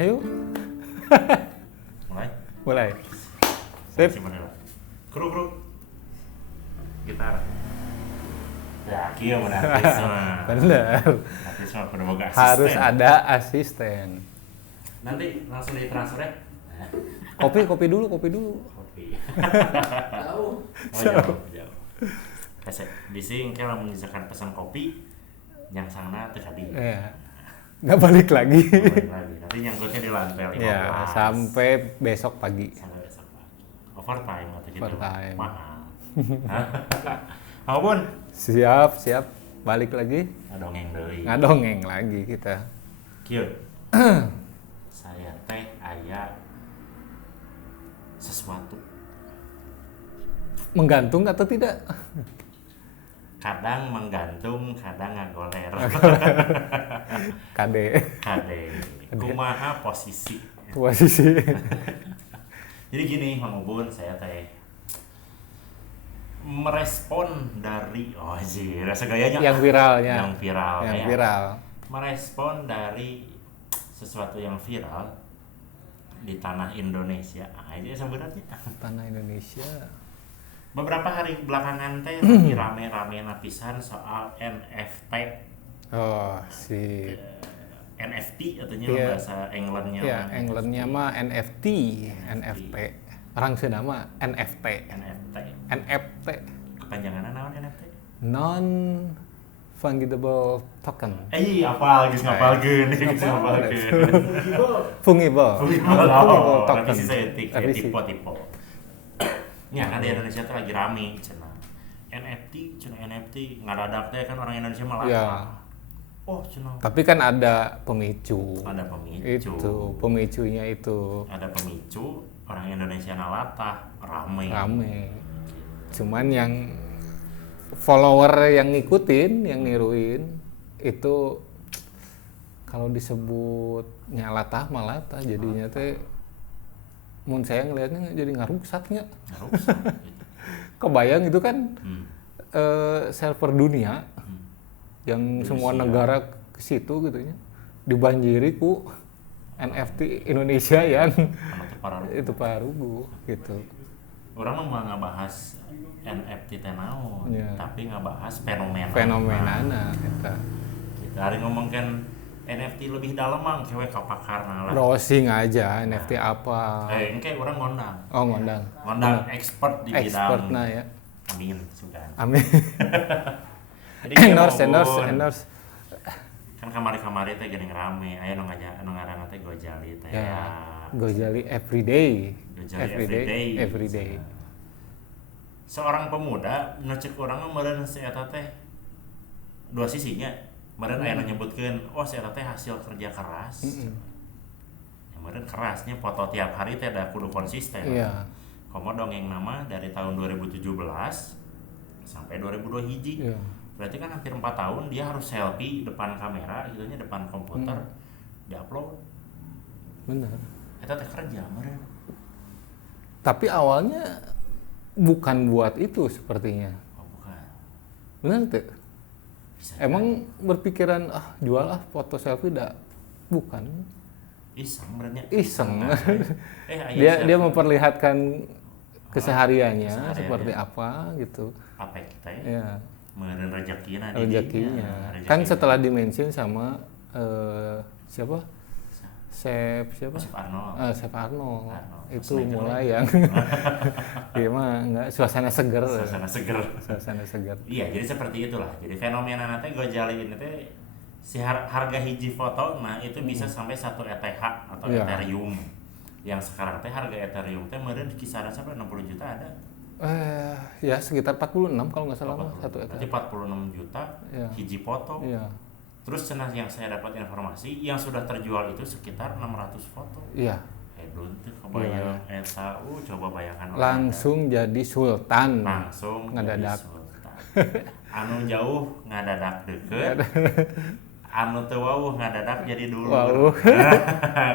Ayo. Mulai. Sip. Kru. Gitar. Ya, kieu mah artis mah. Bener. Artis mah kudu boga asisten. Harus ada asisten. Nanti langsung ditransfer ya. Kopi dulu. Kopi. Tahu. Jauh. Kasih bising kalau mengizakan pesan kopi yang sana teu kadi. Iya. Nggak balik lagi. Nanti nyangkutnya di lantai 15. Ya, sampai besok pagi. Overtime atau gitu. Overtime. Mahal. Apapun. Siap. Balik lagi. Ngadongeng lagi kita. Kieu. Saya teh aya sesuatu. Menggantung atau tidak? Kadang menggantung, kadang ngagoler. Kade. Kumaha posisi. Jadi gini, Mang Ubun, saya teh merespon dari rasa gayanya yang viralnya. Yang ya. Viral. Merespon dari sesuatu yang viral di tanah Indonesia. Aja sebenarnya. Tanah Indonesia. Beberapa hari belakangan teh lagi rame-rame napisan soal NFT. Oh, si NFT ataunya yeah. bahasa Englandnya. Iya, Englandnya mah NFT. Orang Sunda mah NFT. Kepanjanganna naon NFT? Non fungible token. Apal geus ngapalkeun. Fungible token. Tapi saya tipe. Ya kan di Indonesia tuh lagi rame cenah. NFT ngadadak teh kan orang Indonesia malah. Ya. Oh, cenah. Tapi kan ada pemicu. Itu pemicunya itu. Ada pemicu orang Indonesia nalatah rame. Cuman yang follower yang ngikutin, yang niruin itu kalau disebutnya latah malatah jadinya teh mun saya ngelihatnya jadi ngarusaknya. Kebayang itu kan server dunia yang semua negara ke situ gitu ya dibanjiri ku NFT Indonesia yang itu parugu gitu. Orang mah ngebahas NFT teh naon, tapi ngebahas fenomenana eta. Kita hari ngomongkan NFT lebih dalam mah kewe ka pakarna lah. Browsing aja NFT apa. Engke urang ngondang. Oh, ngondang. Expert di bidang. Expertna ya. Amin, sugan. Amin. Endorse. Kan kamari-kamari teh geuning rame, aya nu ngaranna teh Gojali teh. Ya. Gojali everyday. Everyday. Seorang pemuda ngecek urang meureun si eta teh dua sisinya. Meureun aya nu nyebutkeun, si eta teh hasil kerja keras. Ya meureun kerasnya foto tiap hari teh da kudu konsisten. Iya. Komo dongeng nama dari tahun 2017 sampai 2002 hiji. Iya. Berarti kan hampir 4 tahun dia harus selfie depan kamera, gitunya depan komputer, diupload. Benar. Eta teh kerja meureun. Tapi awalnya bukan buat itu sepertinya. Oh, bukan. Benar tuh? Emang jadi. berpikiran jual foto selfie bukan. Iseng. Dia memperlihatkan kesehariannya seperti apa gitu. Apa kita ya? Ya. Meureun rezekinya. Kan setelah dimention sama siapa? Chef Arnold. Chef Arnold. Itu mulai yang gimana enggak suasana seger. Iya, jadi seperti itulah. Jadi fenomena nanti Gojali ini teh si harga hiji foto itu bisa sampai 1 ETH atau Ethereum. Yang sekarang teh harga Ethereum teh meureun di kisaran sampai 60 juta ada. Ya sekitar 46 kalau nggak salah 1 ETH. Berarti 46 juta hiji foto. Iya. Terus cenah yang saya dapat informasi yang sudah terjual itu sekitar 600 foto. Iya. Hedun teh kebayang eta coba bayangkan langsung jadi sultan. Ngadadak. Anu jauh ngadadak deukeut. Anu teu wawuh ngadadak jadi dulu. Wawuh.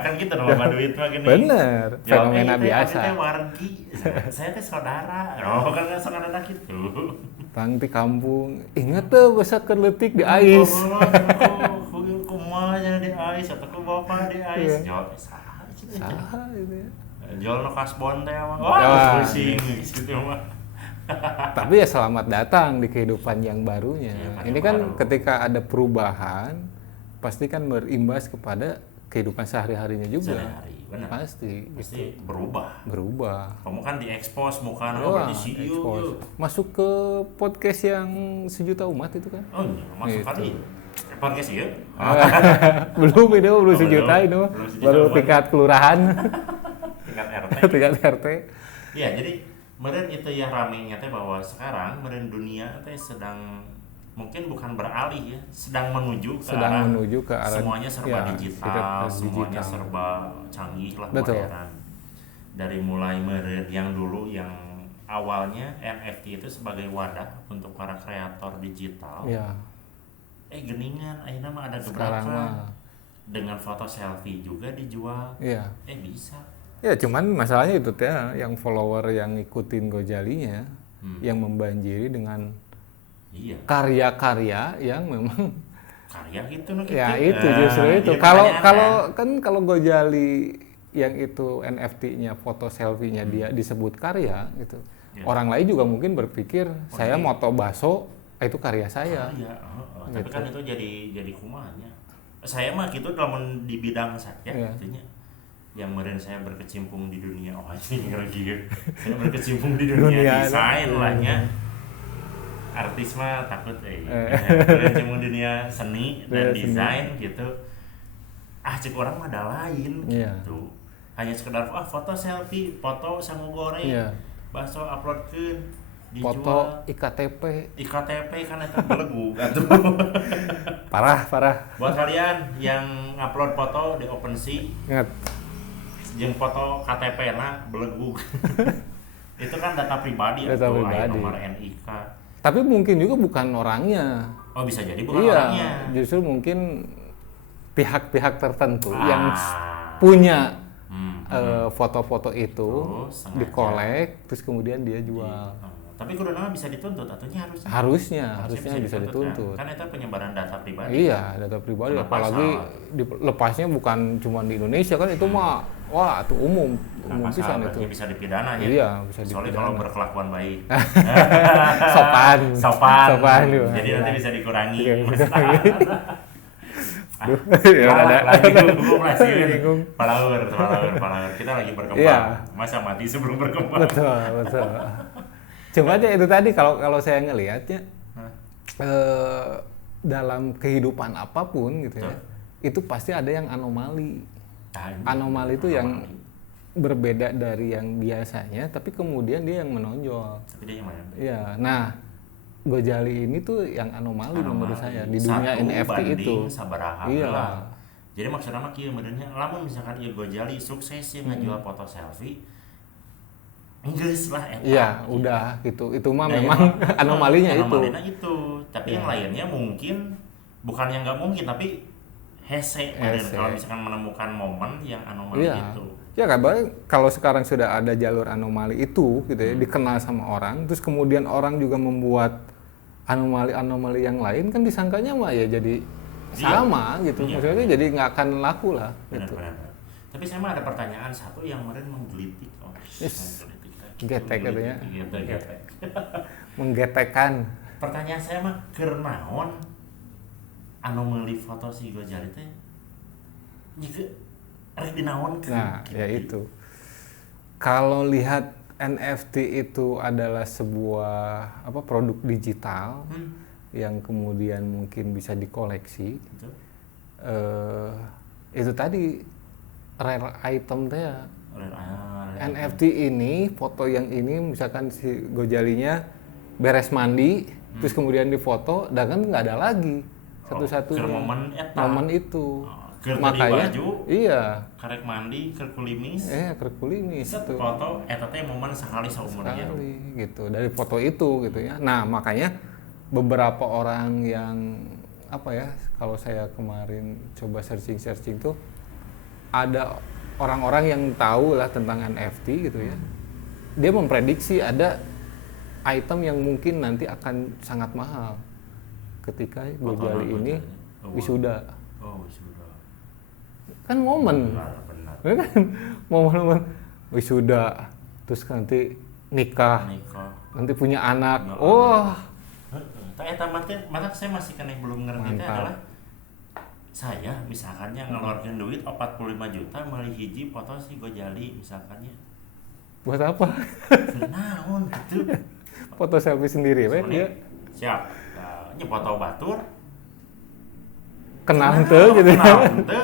Kan gitu nama duit mah gini. Bener. Fenomena biasa. Teh wargi. Saya teh saudara. Oh, kan ngadadak gitu. Tang di kampung, inget tuh besar letik di ais. Ku ku emak aja di ais atau ku bapak di ais jawab saha itu ya. Jual no kasbon teh mah wah pusing gitu mah. Tapi ya selamat datang di kehidupan yang barunya. Ini kan ketika ada perubahan pasti kan berimbas kepada kehidupan sehari-harinya juga. Benar. Pasti gitu. berubah. Kamu kan diekspos muka berarti CEO masuk ke podcast yang 1 juta umat itu kan. Oh iya, masuk kali podcast ya. belum 1 juta itu baru tingkat kelurahan. tingkat RT. Iya, jadi meureun itu ya ramenya teh bahwa sekarang meureun dunia teh sedang mungkin bukan beralih ya, sedang menuju ke arah semuanya serba digital, semuanya serba canggih lah modern. Dari mulai meureun yang dulu yang awalnya NFT itu sebagai wadah untuk para kreator digital. Iya. Geningan ayeuna mah ada gebrakan. Dengan foto selfie juga dijual. Iya. Bisa. Ya cuman masalahnya itu teh yang follower yang ngikutin Gojalinya yang membanjiri dengan karya-karya yang memang karya gitu ya itu justru itu kalau Gojali yang itu NFT-nya foto selfie-nya dia disebut karya gitu orang lain juga mungkin berpikir saya moto baso itu karya saya tapi gitu. Kan itu jadi kumanya saya mah gitu dalam di bidang saya artinya yang kemarin saya berkecimpung di dunia saya berkecimpung di dunia desain lahnya artis mah takut berkecimpung di dunia seni dan desain gitu cek orang mah ada lain gitu hanya sekedar foto selfie foto sangu goreng bakso uploadkeun dijual foto IKTP kan eta belegu atuh parah buat kalian yang upload foto di OpenSea jeung foto KTP na belegu itu kan data pribadi nomor NIK tapi mungkin juga bukan orangnya bisa jadi bukan orangnya justru mungkin pihak-pihak tertentu yang punya foto-foto itu dikolek terus kemudian dia jual tapi kuduna bisa dituntut ataunya harusnya bisa dituntut kan itu penyebaran data pribadi data pribadi apalagi lepasnya bukan cuma di Indonesia kan itu mah itu umum pisan itu bisa dipidana ya bisa dipidana soalnya kalau berkelakuan baik sopan jadi nanti bisa dikurangi lagi bingung palawur kita lagi berkembang masa mati sebelum berkembang betul cuma aja itu tadi kalau saya ngelihatnya dalam kehidupan apapun gitu ya itu pasti ada yang anomali itu yang berbeda dari yang biasanya tapi kemudian dia yang menonjol nah Gojali ini tuh yang anomali menurut saya di dunia NFT itu jadi maksudnya mah kieu benernya lamun misalkan ieu Gojali sukses ya ngajual foto selfie Inggris lah udah gitu itu mah memang anomalinya itu tapi yang lainnya mungkin bukan yang nggak mungkin tapi hese. Kalau misalkan menemukan momen yang anomali itu kalau sekarang sudah ada jalur anomali itu gitu ya dikenal sama orang terus kemudian orang juga membuat anomali yang lain kan disangkanya mah ya jadi sama gitu maksudnya jadi nggak akan laku lah gitu. Tapi saya mah ada pertanyaan satu yang kemarin menggelitik getek katanya menggetekkan pertanyaan saya mah keur naon anomali foto si Gojali teh jika rek dinaonkeun ya itu kalau lihat NFT itu adalah sebuah produk digital yang kemudian mungkin bisa dikoleksi itu tadi rare item teh NFT ini foto yang ini misalkan si Gojalinya beres mandi terus kemudian difoto dan kan nggak ada lagi satu-satunya momen itu makanya karek mandi kerkulimis itu foto eta teh momen sekali saumur hidup gitu dari foto itu gitu ya nah makanya beberapa orang yang kalau saya kemarin coba searching tuh ada orang-orang yang tahu lah tentang NFT gitu ya dia memprediksi ada item yang mungkin nanti akan sangat mahal ketika Gojali ini wisuda Oh, wisuda. Kan momen. Benar. Kan momen wisuda, terus nanti nikah. Nanti punya anak. Mata saya masih kan yang belum ngerti itu adalah saya misalkannya ngeluarin duit 45 juta beli hiji foto si Gojali misalkannya. Buat apa? Naon gitu. Foto selfie sendiri ya? Dia siap. Nya foto batur. Kenal teu gitu. Kenal teu.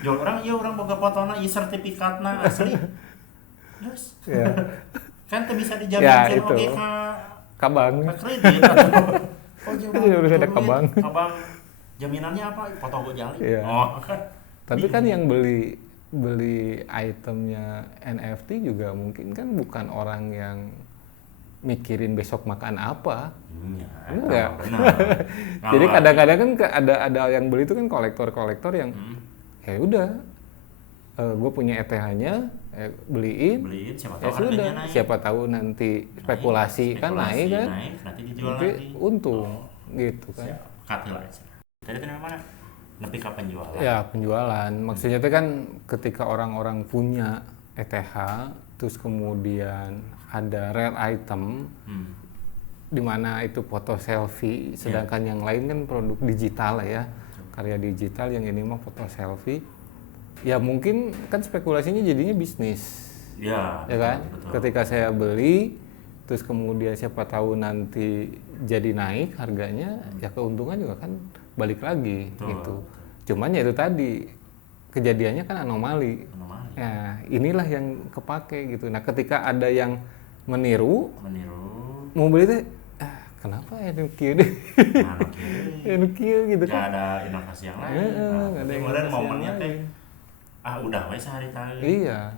Jo orang boga fotona ieu sertifikatna asli. Terus. Ya. Kan teu bisa dijaminkan ya, oge ka bank. Ka kredit atau udah ada ka bank. Ka bank. Jaminannya apa? Foto Gojali. Ya. Tapi kan yang beli itemnya NFT juga mungkin kan bukan orang yang mikirin besok makan apa. Enggak. Jadi kadang-kadang kan ada yang beli itu kan kolektor yang ya udah gue punya ETH-nya beliin siapa tahu harganya naik. Siapa tahu nanti spekulasi kan naik kan. Nanti dijual nanti lagi. Untung gitu kan. Katil aja. Tadi dari mana? Nepi ke penjualan. Ya, penjualan. Maksudnya itu kan ketika orang-orang punya ETH terus kemudian ada rare item di mana itu foto selfie, sedangkan yang lain kan produk digital ya, karya digital, yang ini mah foto selfie. Ya mungkin kan spekulasinya jadinya bisnis. Ya kan? Betul. Ketika saya beli terus kemudian siapa tahu nanti jadi naik harganya, ya keuntungan juga kan balik lagi. Betul. Gitu. Cuman ya itu tadi kejadiannya kan anomali. Nah, inilah yang kepake gitu. Nah, ketika ada yang meniru mau beli teh kenapa ya kieu deh. Kieu gitu kan. Gak ada inovasi yang lain. Kemudian momennya teh udah we sehari tahu. Iya.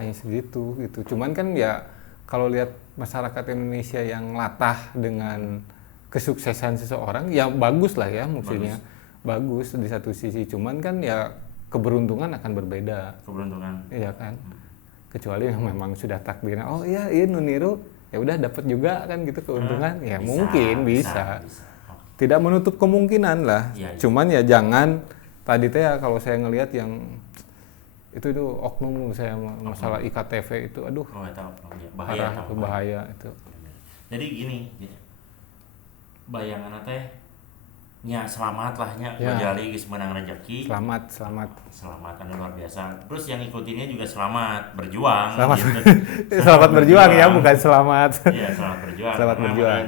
Hanya segitu gitu. Cuman kan ya kalau lihat masyarakat Indonesia yang latah dengan kesuksesan seseorang, ya bagus lah ya maksudnya. Bagus di satu sisi. Cuman kan ya keberuntungan akan berbeda. Iya kan. Kecuali yang memang sudah takdirnya, oh iya nu niru, ya udah dapat juga kan gitu keuntungan. Ya bisa. Tidak menutup kemungkinan lah. Ya. Cuman ya jangan tadi teh ya kalau saya ngelihat yang itu oknum saya masalah IKTV itu bahaya itu. Jadi gini, bayangan teh nya selamat lah nya Gojali geus menang rezeki. Selamat anu luar biasa. Terus yang ikutinnya juga selamat berjuang. Selamat berjuang ya, bukan selamat. Iya, selamat berjuang.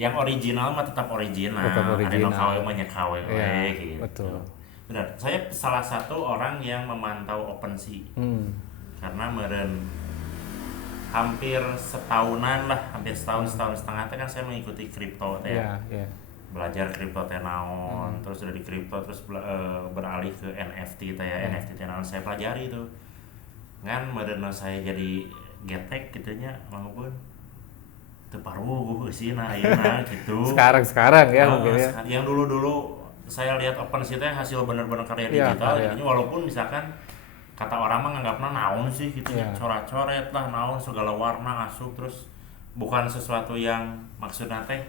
Yang original mah tetap original. Ada no KW mah nya KW gitu. Betul. Benar. Saya salah satu orang yang memantau OpenSea. Karena meureun hampir setahunan lah, hampir setahun setengah kan saya mengikuti kripto teh. Iya. Belajar kripto teh naon, terus dari kripto terus beralih ke NFT teh ya. NFT teh naon saya pelajari itu. Ngan meureun saya jadi getek gitu nya maupun teu paruguh eusina ayeuna gitu. Sekarang ya mungkin ya. Yang dulu saya lihat OpenSea teh hasil bener-bener karya digital gitu, walaupun misalkan kata orang mah nganggapna naon sih gitu ya, coret-coret lah naon segala warna asup, terus bukan sesuatu yang maksudnya teh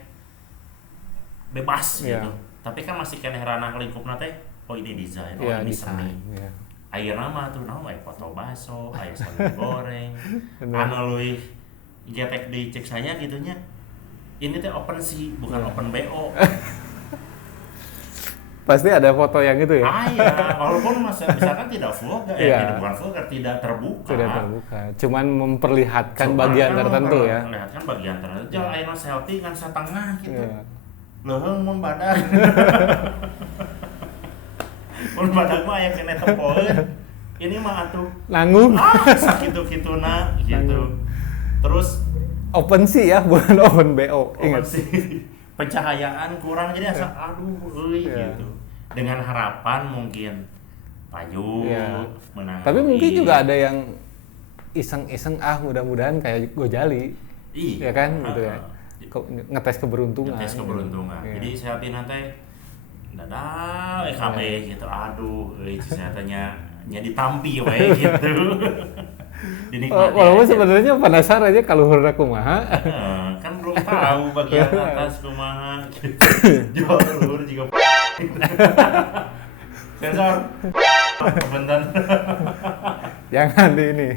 bebas gitu. Tapi kan masih keneh ranah lingkupna teh ini desain, ini seni. Ayeuna mah tuh naon foto baso, aya sambal goreng. Anu leuwih getek dicek saya gitunya. Ini teh OpenSea bukan OpenBO. Pasti ada foto yang itu ya? Iya, walaupun misalkan tidak vulgar, bukan vulgar, tidak terbuka. Cuman memperlihatkan bagian tertentu ya? Memperlihatkan bagian tertentu, jangan ayeuna selfie kan setengah gitu. Leuheung mun badag. Mun badag mah aya kene tempoeun. Ini mah atuh nanggung. Sakitu-kituna gitu. Terus OpenSea ya, bukan OpenBO. Ingat sih. Pencahayaan kurang jadi asa gitu. Dengan harapan mungkin maju menang. Tapi mungkin juga ada yang iseng-iseng mudah-mudahan kayak Gojali. Ya kan gitu ya. Ngetes keberuntungan. Jadi saya pindah teh dadah KB gitu. Saya tanya nya ditampi we gitu. Walaupun sebenarnya penasaran aja kalau hurna kumaha. Kan belum tahu bagian atas kumaha gitu. Jual luhur juga. Sensor. Bentar. Jangan di ini.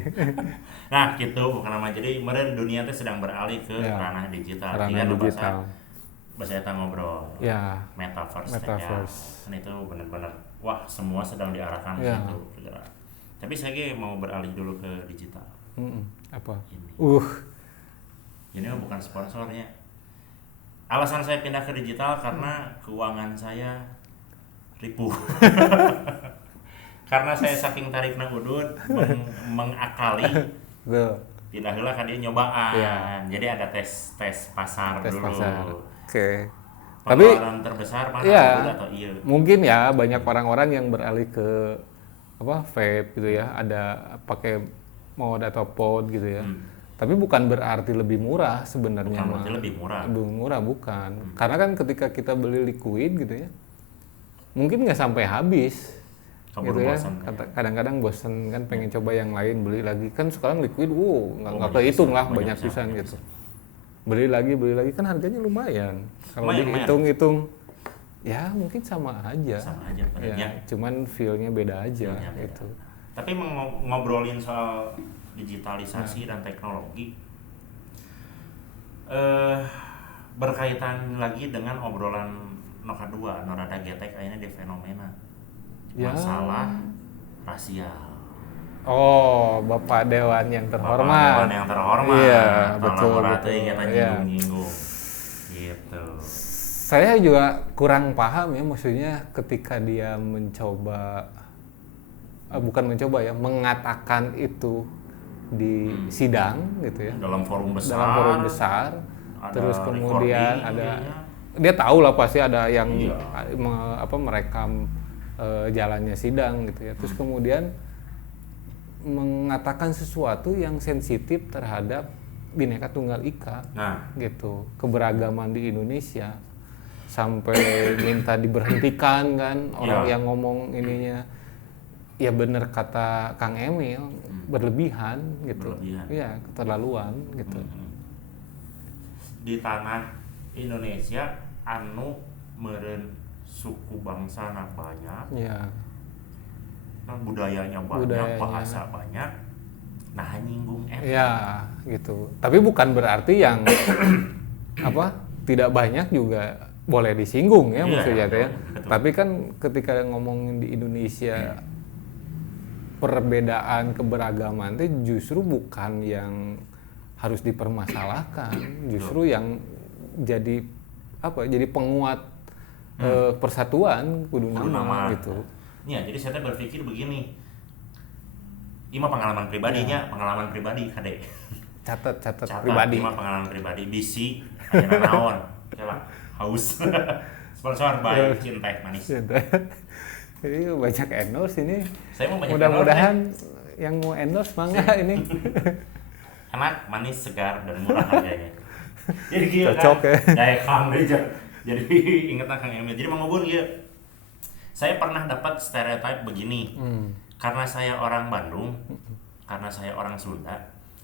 Nah, gitu bukan nama. Jadi meureun dunia teh sedang beralih ke ranah digital. Ranah digital. Bahasa eta ngobrol. Ya. Metaverse. Ya. Kan itu benar-benar wah, semua sedang diarahkan ke situ segera. Tapi saya mau beralih dulu ke digital. Apa? Ini. Ini bukan sponsornya. Alasan saya pindah ke digital karena keuangan saya ripuh. Karena saya saking tarikna udud mengakali. Pindah heula ka dieu nyobaan. Ya. Jadi ada tes pasar dulu. Pasar. Oke. Tapi terbesar mana ya, atau iya? Mungkin ya banyak orang-orang yang beralih ke vape gitu ya, ada pakai mode atau pod gitu ya. Tapi bukan berarti lebih murah sebenarnya. Bukan berarti lebih murah. Lebih murah bukan. Karena kan ketika kita beli liquid gitu ya, mungkin nggak sampai habis. Kabur gitu ya. Bosen, kadang-kadang bosen kan pengen coba yang lain, beli lagi kan sekarang liquid nggak kehitung lah banyak pisan gitu. Beli lagi kan harganya lumayan. Kalau dihitung-hitung ya mungkin sama aja ya, cuman feel-nya beda aja gitu. Tapi ngobrolin soal digitalisasi dan teknologi berkaitan lagi dengan obrolan Noka 2 Norada Getek akhirnya di fenomena masalah rasial. Oh, Bapak Dewan yang terhormat. Bapak Dewan yang terhormat. Iya, betul. Kita nyinggung-nyinggung. Gitu. Saya juga kurang paham ya, maksudnya ketika dia mengatakan itu di sidang gitu ya. Dalam forum besar. Terus kemudian dia tahu lah pasti ada yang merekam jalannya sidang gitu ya. Terus kemudian mengatakan sesuatu yang sensitif terhadap Bhinneka Tunggal Ika, gitu, keberagaman di Indonesia, sampai minta diberhentikan kan orang yang ngomong ininya, ya bener kata Kang Emil, berlebihan gitu, ya keterlaluan gitu. Di tanah Indonesia anu meureun suku bangsa banyak. Ya. Budayanya banyak, bahasa banyak, nah nyinggung ya gitu. Tapi bukan berarti yang tidak banyak juga boleh disinggung ya maksudnya ya. Tapi kan ketika ngomongin di Indonesia perbedaan keberagaman itu justru bukan yang harus dipermasalahkan, justru yang jadi penguat persatuan kudu nama gitu. Ya, jadi saya berpikir begini, ini mah pengalaman pribadinya, pengalaman pribadi kade. Catat pribadi. Ini mah pengalaman pribadi, bisi, ayeuna naon, kela haus. Sponsor by Cinta Manis. Ini banyak endorse ini. Saya mau banyak mudah-mudahan yang mau endorse mangga ini. Enak, manis, segar dan murah harganya. Jadi gitu cocok kan. Kayak Kang aja. Jadi inget Kang Emil. Jadi mau ngobun gitu. Saya pernah dapat stereotip begini, karena saya orang Bandung, karena saya orang Sunda,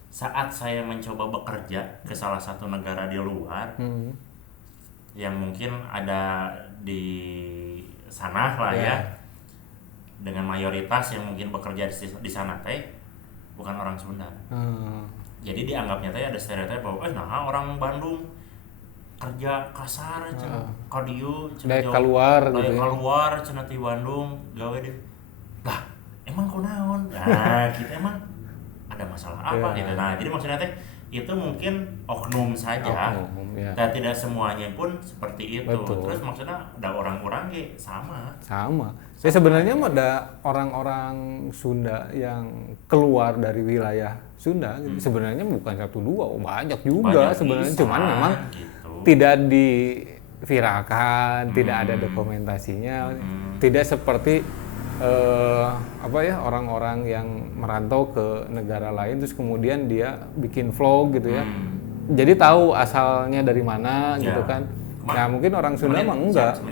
saat saya mencoba bekerja ke salah satu negara di luar, yang mungkin ada di sana lah ya, dengan mayoritas yang mungkin bekerja di sana teh, bukan orang Sunda. Jadi dianggapnya teh ada stereotip bahwa orang Bandung kerja kasar kadieu keluar cenah di Bandung gawe deh lah emang kunaon nah kita emang ada masalah apa gitu. Nah jadi maksudnya teh itu mungkin oknum saja dan tidak semuanya pun seperti itu. Betul. Terus maksudnya ada orang-orang sama saya sebenarnya ada orang-orang Sunda yang keluar dari wilayah Sunda sebenarnya bukan 1-2 banyak juga sebenarnya cuman memang gitu. Tidak diviralkan, tidak ada dokumentasinya, tidak seperti orang-orang yang merantau ke negara lain terus kemudian dia bikin vlog gitu ya. Jadi tahu asalnya dari mana gitu kan. Nah, mungkin orang Sunda mah enggak.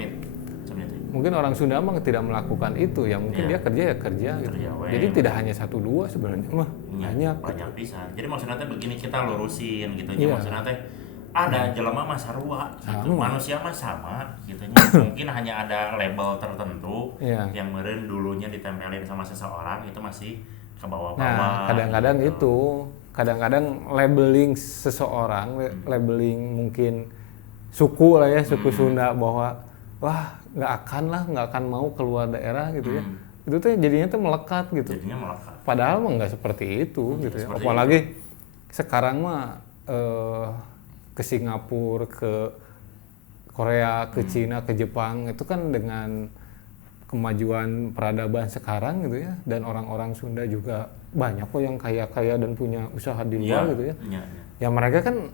Mungkin orang Sunda mah tidak melakukan itu ya, mungkin dia kerja gitu. Jadi tidak hanya 1-2 sebenarnya mah banyak bisa. Jadi maksudnya teh begini kita lurusin gitu. Maksudnya teh ada jelema mah sarua gitu. Manusia mah sama gitu. Mungkin hanya ada label tertentu yang meureun dulunya ditempelin sama seseorang itu masih ke bawah-bawah. Nah, kadang-kadang gitu. Kadang-kadang labeling seseorang, labeling mungkin suku lah ya, suku Sunda, bahwa wah nggak akan mau keluar daerah gitu ya. Itu tuh jadinya tuh melekat gitu. Padahal mah nggak seperti itu gitu ya. Apalagi sekarang mah ke Singapura, ke Korea, ke Cina, ke Jepang, itu kan dengan kemajuan peradaban sekarang gitu ya, dan orang-orang Sunda juga banyak kok yang kaya-kaya dan punya usaha di luar gitu ya. Ya mereka kan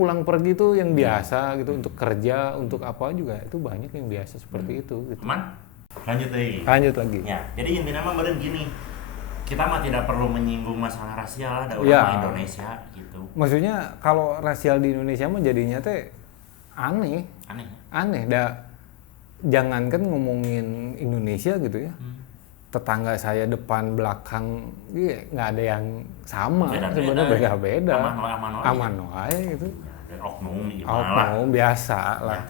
pulang pergi tuh yang biasa gitu, untuk kerja, untuk apa juga itu banyak yang biasa seperti itu gitu. Lanjut lagi. Ya, jadi intinya mah bener gini. Kita mah tidak perlu menyinggung masalah rasial ada orang Indonesia gitu. Maksudnya kalau rasial di Indonesia mah jadinya teh aneh. Jangankan ngomongin Indonesia gitu ya. Tetangga saya depan belakang nggak ada yang sama, sebenarnya beda-beda. Aman wae gitu. Oknum biasa lah.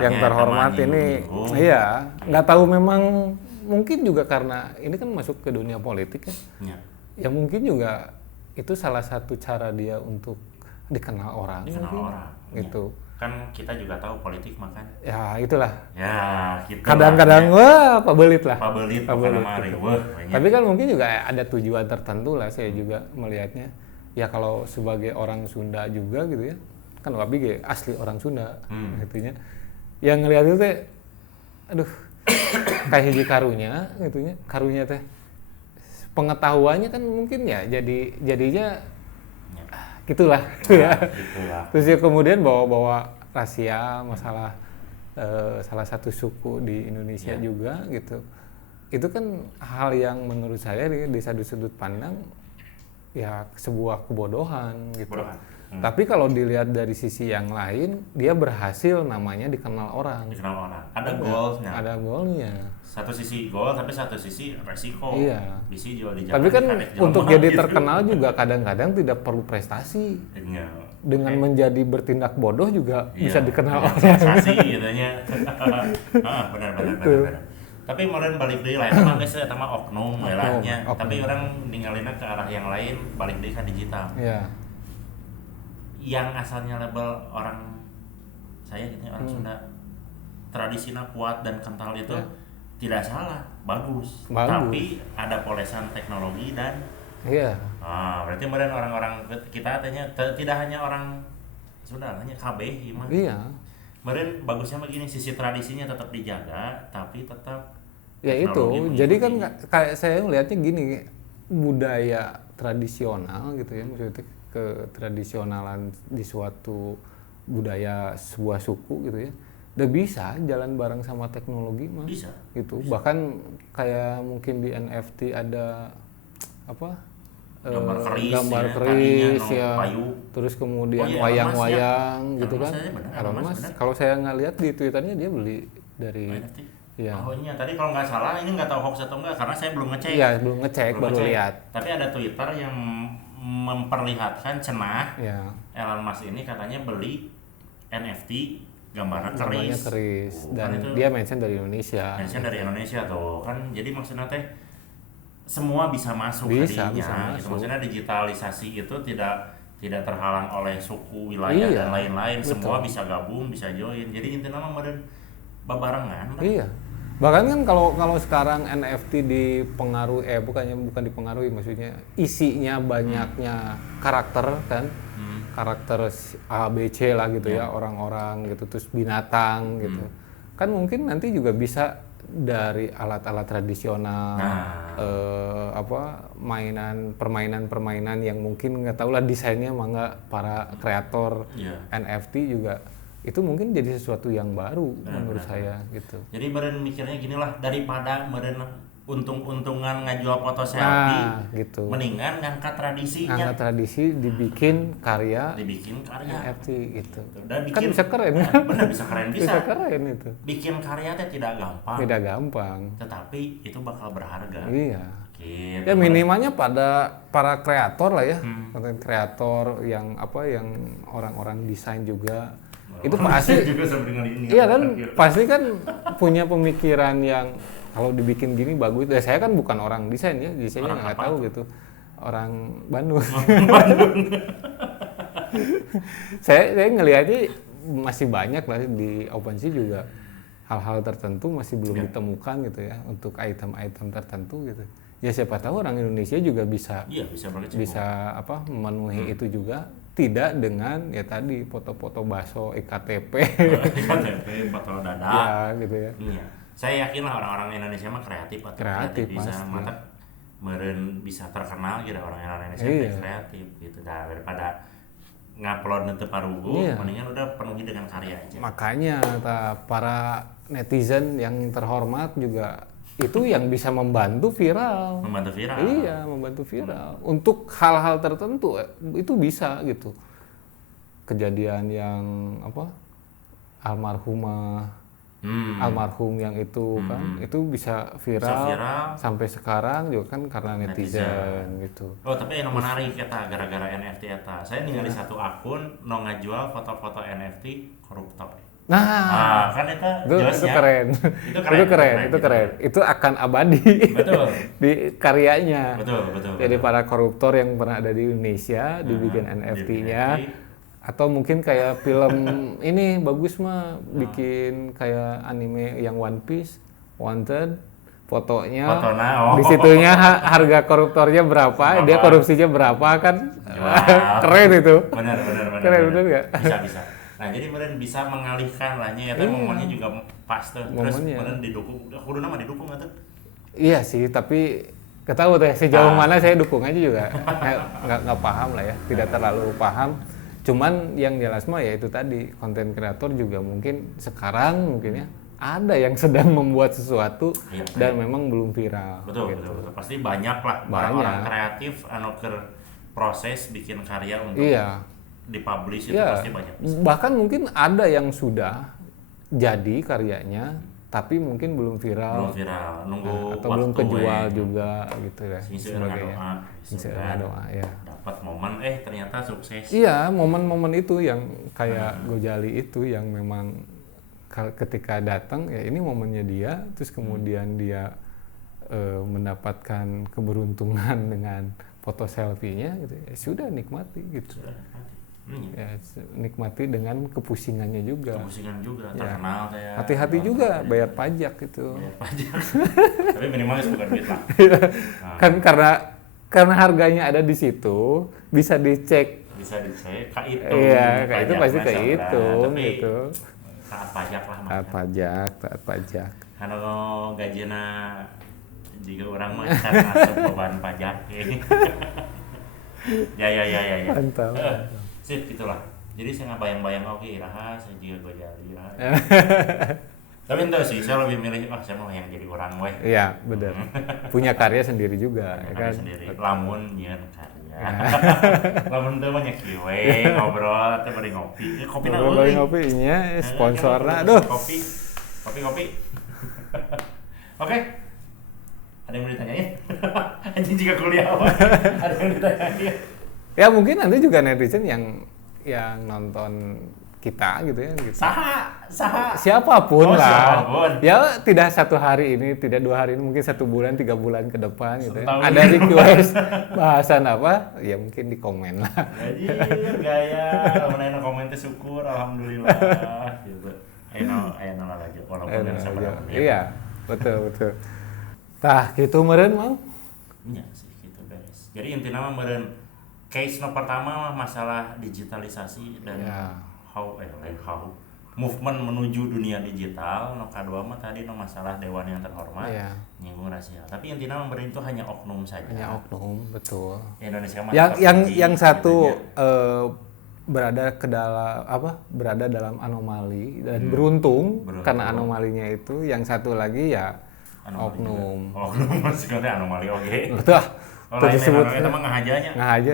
Yang terhormat ini iya, nggak tahu memang, mungkin juga karena ini kan masuk ke dunia politik ya. Ya mungkin juga itu salah satu cara dia untuk dikenal orang. Gitu. Kan kita juga tahu politik makan. Ya itulah. Ya, gitu. Kadang-kadang pabelit lah. Pabelit. Tapi kan mungkin juga ada tujuan tertentu lah, saya juga melihatnya. Ya kalau sebagai orang Sunda juga gitu ya. Kan Wabi asli orang Sunda gitunya. Yang ngelihat itu teh aduh kayak hiji karunya teh pengetahuannya kan mungkin ya jadinya gitulah ya. Terus ya kemudian bawa rahasia masalah salah satu suku di Indonesia juga gitu. Itu kan hal yang menurut saya di sudut pandang ya sebuah kebodohan gitu. Tapi kalau dilihat dari sisi yang lain, dia berhasil namanya dikenal orang. Ada goalnya. Satu sisi goal, tapi satu sisi resiko. Iya. Bisi jual di jalan. Tapi kan untuk jadi terkenal juga kadang-kadang tidak perlu prestasi. Dengan menjadi bertindak bodoh juga bisa dikenal orang. Sensasi gitunya. Benar. Tapi modern balik deui lah, emang geus eta mah oknum welahnya. Tapi orang ninggalinna ke arah yang lain, balik deui ka digital. Iya. Yang asalnya label orang saya gitu orang Sunda tradisinya kuat dan kental itu tidak salah, bagus. Tapi ada polesan teknologi dan berarti kemudian orang-orang kita artinya tidak hanya orang Sunda, hanya KB mah. Iya. Kemudian bagusnya begini, sisi tradisinya tetap dijaga tapi tetap ya itu. Jadi kan kayak saya melihatnya gini, budaya tradisional gitu ya, maksudnya ketradisionalan di suatu budaya sebuah suku gitu ya, udah bisa jalan bareng sama teknologi mah. Bisa. Gitu. Bahkan kayak mungkin di NFT ada apa? Gambar keris ya. Terus kemudian wayang-wayang gitu kan. Kalau saya nggak lihat di Twitternya dia beli dari NFT. Ya. Tadi kalau nggak salah, ini nggak tahu hoax atau enggak karena saya belum ngecek. Iya, belum ngecek, baru lihat. Tapi ada Twitter yang memperlihatkan cenah Elon Musk ini katanya beli NFT gambarnya keris. Dan dia mention dari Indonesia. Tuh kan, jadi maksudnya teh semua bisa masuk hadinya. Gitu. Maksudnya digitalisasi itu tidak terhalang oleh suku, wilayah dan lain-lain. Betul. Semua bisa gabung, bisa join. Jadi intinya mah modern babarengan. Iya. Bahkan kan kalau sekarang NFT dipengaruhi bukan dipengaruhi, maksudnya isinya banyaknya karakter kan. Karakter A, B, C lah gitu ya, orang-orang gitu, terus binatang gitu. Kan mungkin nanti juga bisa dari alat-alat tradisional, permainan yang mungkin nggak tahu lah desainnya mangga para kreator NFT juga, itu mungkin jadi sesuatu yang baru menurut saya gitu. Jadi meren mikirnya gini lah, daripada meren untung-untungan ngajual foto selfie, gitu. Mendingan ngangkat tradisinya. Dibikin karya NFT gitu. Dan kan bisa keren. Benar bisa keren. Bisa keren itu. Bikin karya teh tidak gampang. Tidak gampang. Tetapi itu bakal berharga. Iya. Gitu. Ya minimalnya pada para kreator lah ya, konten kreator yang orang-orang desain juga. Itu pasti juga sama dengan ini. Iya kan, pasti kan punya pemikiran yang kalau dibikin gini bagus. Ya, saya kan bukan orang desain ya, desainnya nggak tahu gitu. Orang Bandung. saya ngelihatnya masih banyak lah di OpenSea juga hal-hal tertentu masih belum ditemukan gitu ya untuk item-item tertentu gitu. Ya siapa tahu orang Indonesia juga bisa memenuhi itu juga, tidak dengan ya tadi foto-foto bakso EKTP foto dada ya gitu ya. Iya. Saya yakin lah orang-orang Indonesia mah kreatif bisa mantap meureun bisa terkenal gitu orang Indonesia kreatif gitu daripada ngupload nanti parugu mendingan udah penuhi dengan karya aja. Makanya para netizen yang terhormat juga itu yang bisa membantu viral. Iya, membantu viral. Untuk hal-hal tertentu itu bisa gitu. Kejadian yang almarhum yang itu kan itu bisa viral sampai sekarang juga kan karena netizen gitu. Oh, tapi yang menarik eta gara-gara NFT eta. Saya ningali satu akun ngajual foto-foto NFT koruptor. Nah, kan itu keren. Itu keren. Itu akan abadi. Betul. Di karyanya. Betul. Jadi para koruptor yang pernah ada di Indonesia dibikin NFT-nya. Atau mungkin kayak film ini bagus mah bikin kayak anime yang One Piece, Wanted, fotonya di situnya harga koruptornya berapa, dia korupsinya berapa kan. Keren itu. Benar. Keren enggak? Bisa. Nah, jadi kemudian bisa mengalihkan lahnya ya momennya juga pas tuh. Terus kemudian didukung, kuduna mah didukung atuh. Iya sih, tapi ketahu teh sejauh mana saya dukung aja juga. Nggak paham lah ya, tidak terlalu paham. Cuman yang jelas mah ya itu tadi, konten kreator juga mungkin sekarang mungkin ya ada yang sedang membuat sesuatu dan memang belum viral. Betul. Pasti banyak lah orang kreatif proses bikin karya untuk dipublish itu pasti banyak. Bahkan mungkin ada yang sudah jadi karyanya tapi mungkin belum viral. Nunggu atau belum kejual juga gitu ya. Sebagainya. Doa ya. Dapat momen ternyata sukses. Iya, momen-momen itu yang kayak Gojali itu yang memang ketika datang ya ini momennya dia, terus kemudian dia mendapatkan keberuntungan dengan foto selfie-nya gitu. Ya sudah nikmati gitu. Ya, nikmati dengan kepusingannya juga. Terkenal kayak. Hati-hati juga bayar pajak gitu. Tapi minimalis bukan duit lah. Kan karena harganya ada di situ, bisa dicek. Ka itu. Iya, itu pasti ke itu gitu. Taat pajak lah. Taat pajak. Kalau gajina jika orang mah masuk beban pajak. Ya. Mantap. Sip gitulah. Jadi saya nggak bayang-bayang iraha saya juga Gojali iraha. Tapi entah sih, saya lebih milih saya mau yang jadi orang weh. Iya, benar. Punya karya sendiri juga ya kan. Lamun nyeun karya. Lamun teu mah nya kieu we ngobrol teh bari ngopi. Kopi na euy. Ngopi nya sponsorna. Aduh. Kopi. Oke. Ada yang mau ditanyain? Anjing juga kuliah apa? Ada yang ditanyain? Ya mungkin nanti juga netizen yang nonton kita gitu ya gitu. Siapapun lah. Ya tidak satu hari ini, tidak 2 hari ini, mungkin 1 bulan, 3 bulan ke depan gitu ya. Ada request bahasan apa? Ya mungkin di komen lah. Jadi gaya lamun komen teh syukur alhamdulillah gitu. Ayo lagi walaupun yang sabar. Iya, betul. Tah gitu meureun mau? Iya sih gitu guys. Jadi intinya mah meureun case pertama masalah digitalisasi dan how movement menuju dunia digital. Kedua mah tadi masalah dewan yang terhormat nyinggung rahasia. Tapi intinya memberi itu hanya oknum saja. Hanya oknum, betul. Indonesia mah yang satu berada dalam anomali dan beruntung karena anomalinya itu. Yang satu lagi ya oknum. Oknum masih anomali oke. Betul. Itu disebut itu mah ngahaja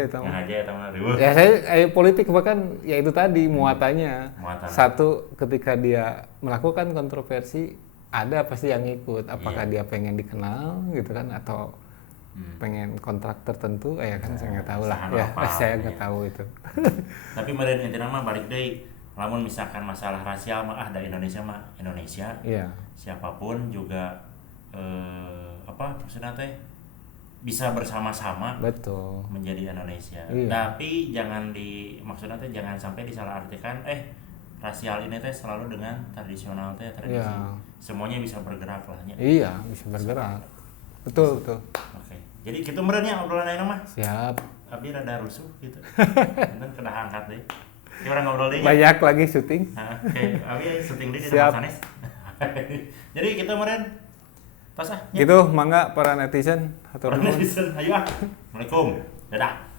itu mah. Ya saya politik bahkan ya itu tadi muatannya. Satu ketika dia melakukan kontroversi ada pasti yang ikut. Apakah dia pengen dikenal gitu kan atau pengen kontrak tertentu kan saya nggak tahu lah ya saya nggak tahu itu. Tapi meureun intina mah balik deui lamun misalkan masalah rasial mah da Indonesia mah Indonesia. Iya. Siapapun juga maksudnya teh bisa bersama-sama betul menjadi Indonesia. Iya. Tapi maksudnya teh jangan sampai disalahartikan rasial ini teh selalu dengan tradisi. Iya. Semuanya bisa bergerak lah nya. Iya, bisa bergerak. Betul. Oke. Jadi kitu meureun nya obrolan ayeuna mah. Siap. Abi rada rusuh gitu. Enten kedah angkat deui. Kita orang ngobrol deui. Banyak lagi syuting. Oke, abi syuting deui di Siap. Sanes. Jadi kita meureun tos Gitu, mangga para netizen. Para netizen, ayo. Assalamualaikum. Dadah.